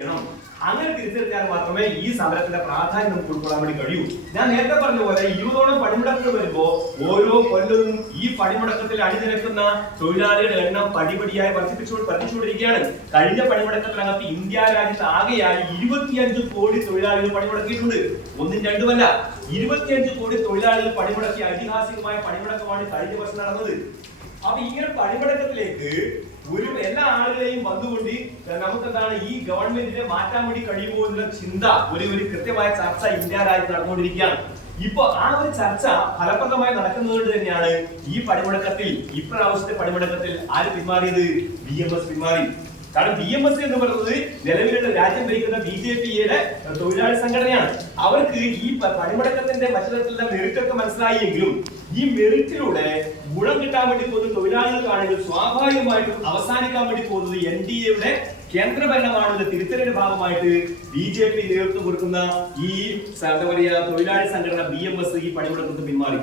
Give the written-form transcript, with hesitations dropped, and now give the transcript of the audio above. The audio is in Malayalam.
അങ്ങനെ തിരിച്ചറിഞ്ഞാൽ മാത്രമേ ഈ സമരത്തിന്റെ പ്രാധാന്യം നമുക്ക് ഉൾക്കൊള്ളാൻ വേണ്ടി കഴിയൂ. ഞാൻ നേരത്തെ പറഞ്ഞ പോലെ 20ഓളം പണിമുടക്കുകൾ വരുമ്പോ ഓരോ കൊല്ലവും ഈ പണിമുടക്കത്തിൽ അണിനിരക്കുന്ന തൊഴിലാളികളുടെ എണ്ണം പടിപടിയായി വർദ്ധിച്ചുകൊണ്ടിരിക്കുകയാണ്. കഴിഞ്ഞ പണിമുടക്കത്തിനകത്ത് ഇന്ത്യ രാജ്യത്ത് ആകെയായി 25 കോടി തൊഴിലാളികൾ പണിമുടക്കിയിട്ടുണ്ട്. ഒന്നും രണ്ടുമല്ല, 25 കോടി തൊഴിലാളികൾ പണിമുടക്കിയ ഐതിഹാസികമായ പണിമുടക്കമാണ് കഴിഞ്ഞ വർഷം നടന്നത്. അപ്പൊ ഇങ്ങനെ പണിമുടക്കത്തിലേക്ക് എല്ലാ ആളുകളെയും വന്നുകൊണ്ട് നമുക്ക് എന്താണ് ഈ ഗവൺമെന്റിനെ മാറ്റാൻ വേണ്ടി കഴിയുമോ എന്നുള്ള ചിന്ത ഒരു കൃത്യമായ ചർച്ച ഇന്ത്യ രാജ്യത്ത് നടന്നുകൊണ്ടിരിക്കുകയാണ്. ഇപ്പൊ ആ ഒരു ചർച്ച ഫലപ്രദമായി നടക്കുന്നതുകൊണ്ട് തന്നെയാണ് ഈ പണിമുടക്കത്തിൽ ഇപ്രാവശ്യത്തെ പണിമുടക്കത്തിൽ ആര് പിന്മാറിയത്? BMS പിന്മാറി. കാരണം BMS എന്ന് പറയുന്നത് നിലവിലുള്ള രാജ്യം ഭരിക്കുന്ന BJP-യുടെ തൊഴിലാളി സംഘടനയാണ്. അവർക്ക് ഈ പണിമുടക്കത്തിന്റെ മറ്റൊരു മെറിറ്റൊക്കെ മനസ്സിലായെങ്കിലും ഈ മെറിറ്റിലൂടെ ഗുണം കിട്ടാൻ വേണ്ടി പോകുന്ന തൊഴിലാളികൾക്കാണെങ്കിൽ സ്വാഭാവികമായിട്ടും അവസാനിക്കാൻ വേണ്ടി പോകുന്നത് NDA-യുടെ കേന്ദ്രഭരണമാണെന്ന് തിരുത്തലിന്റെ ഭാഗമായിട്ട് BJP നേതൃത്വം കൊടുക്കുന്ന ഈ എന്താ പറയുക തൊഴിലാളി സംഘടന BMS ഈ പണിമുടക്കത്തിൽ പിന്മാറി.